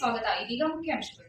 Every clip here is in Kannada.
ನಮಸ್ಕಾರ ಸಿಟಿ ನ್ಯೂಸ್ಗೆ ಸ್ವಾಗತ ಇದೀಗ ಮುಖ್ಯಾಂಶಗಳು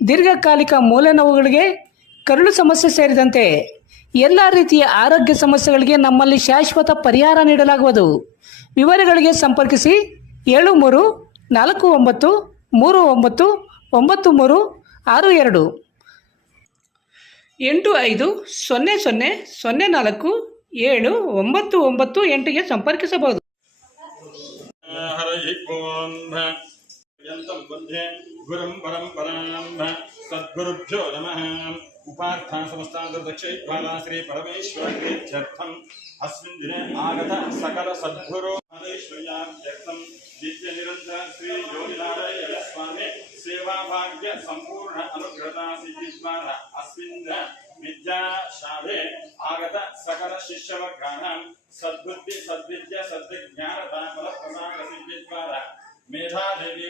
ದೀರ್ಘಕಾಲಿಕ ಮೂಲ ನೋವುಗಳಿಗೆ ಕರುಳು ಸಮಸ್ಯೆ ಸೇರಿದಂತೆ ಎಲ್ಲ ರೀತಿಯ ಆರೋಗ್ಯ ಸಮಸ್ಯೆಗಳಿಗೆ ನಮ್ಮಲ್ಲಿ ಶಾಶ್ವತ ಪರಿಹಾರ ನೀಡಲಾಗುವುದು. ವಿವರಗಳಿಗೆ ಸಂಪರ್ಕಿಸಿ ಏಳು ಮೂರು ನಾಲ್ಕು ಒಂಬತ್ತು ಮೂರು ಒಂಬತ್ತು ಒಂಬತ್ತು ಮೂರು ಆರು ಎರಡು. ಎಂಟು ಐದು ಸೊನ್ನೆ ಸೊನ್ನೆ ಸೊನ್ನೆ ನಾಲ್ಕು ಏಳು ಒಂಬತ್ತು ಒಂಬತ್ತು ಎಂಟಿಗೆ ಸಂಪರ್ಕಿಸಬಹುದು. हरयि वंदे गुरुं परम्परां सद्गुरुभ्यो नमः। उपार्था समस्तादक्षैर्भाला श्रीपरमेश्वरप्रीत्यर्थम् अस्मिन् दिने आगत सकल सद्गुरो महेश्वर्याभ्यर्थं नित्यनिरन्तर श्रीयोगिनारायणस्वामी सेवाभाग्य सम्पूर्ण अनुग्रता सिद्धिद्वारा अस्मिन् विद्याशाले आगत सकल शिष्यवर्गाणां सद्बुद्धि, सद्विद्य सद्विज्ञानता फलप्रसाद मेधादेवी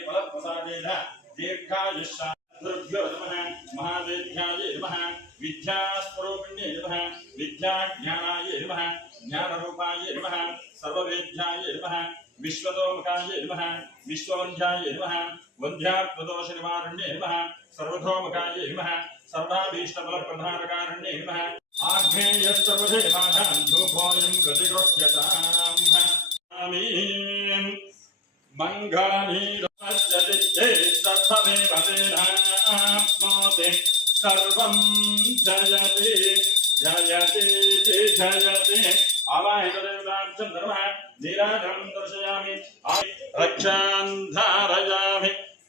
गुरुभ्यो नमः महादेव्याय नमः विद्यास्वरूपिण्ये नमः विद्याज्ञानाय नमः ज्ञानरूपाय नमः सर्ववेद्याय नमः विश्वतोमुखाय नमः विश्ववन्ध्याय नमः वन्ध्यात्मदोषनिवारण्ये नमः सर्वतोमुखाय नमः सर्वाभीष्टफलप्रधानकारण्ये नमः आग्नेयस्तवधेवाधान् धूपोऽयं प्रतिगृह्यताम्। आमीन्। अष्टदिग्भिर्सभविभवेनाप्नोति सर्वं जयते जयते जयते। अवाहितदेवतार्थं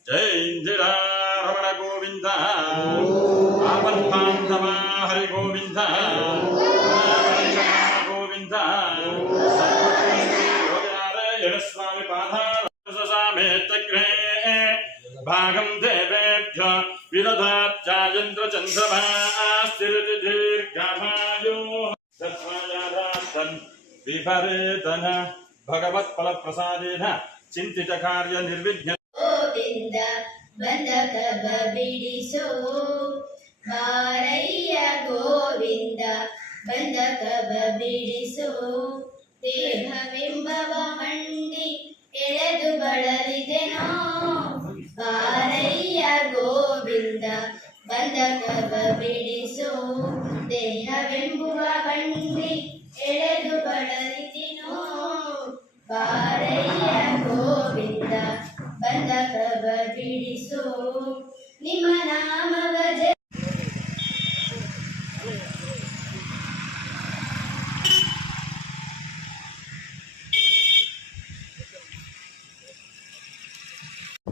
जय इन्दिरारमणगोविन्द आपन्मां नमः हरिगोविन्द गोविन्द। सर्वत्र पाधा ससामे भागं देवेभ्य विदधात्यायन्द्रचन्द्रमास्तिरति दीर्घमायो तस्मायादास्तन् विपरेतन भगवत्फलप्रसादेन चिन्तितकार्यनिर्विघ्न ಗೋವಿಂದ ಬಂಧಕ ಬಿಡಿಸೋ ಬಾರಯ್ಯ ಗೋವಿಂದ ಬಂಧಕ ಬಿಡಿಸೋ ದೇಹವೆಂಬವ ಮಂಡಿ ಎಳೆದು ಬಳಲಿದೆನೋ ಬಾರಯ್ಯ ಗೋವಿಂದ ಬಂಧಕ ಬಿಡಿಸೋ ದೇಹವೆಂಬುವ ಬಂಡಿ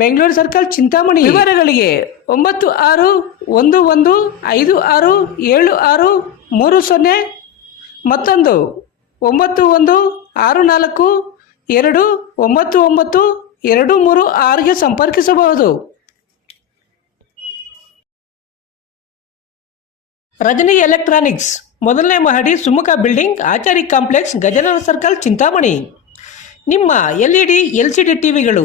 Bengaluru circle Chintamani. ವಿವರಗಳಿಗೆ ಒಂಬತ್ತು ಆರು ಒಂದು ಒಂದು ಐದು ಆರು ಏಳು ಆರು ಮೂರು ಸೊನ್ನೆ ಮತ್ತೊಂದು ಒಂಬತ್ತು ಒಂದು ಆರು ನಾಲ್ಕು ಎರಡು ಒಂಬತ್ತು ಒಂಬತ್ತು ಎರಡು ಮೂರು ಆರಿಗೆ ಸಂಪರ್ಕಿಸಬಹುದು. ರಜನಿ ಎಲೆಕ್ಟ್ರಾನಿಕ್ಸ್ ಮೊದಲನೇ ಮಹಡಿ Sumukha building Achari complex Gajanana circle Chintamani. ನಿಮ್ಮ L E D L C D ಟಿವಿಗಳು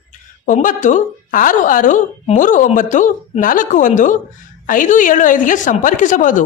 ಒಂಬತ್ತು ಆರು ಆರು ಮೂರು ಒಂಬತ್ತು ನಾಲ್ಕು ಒಂದು ಐದು ಏಳು ಐದುಗೆ ಸಂಪರ್ಕಿಸಬಹುದು.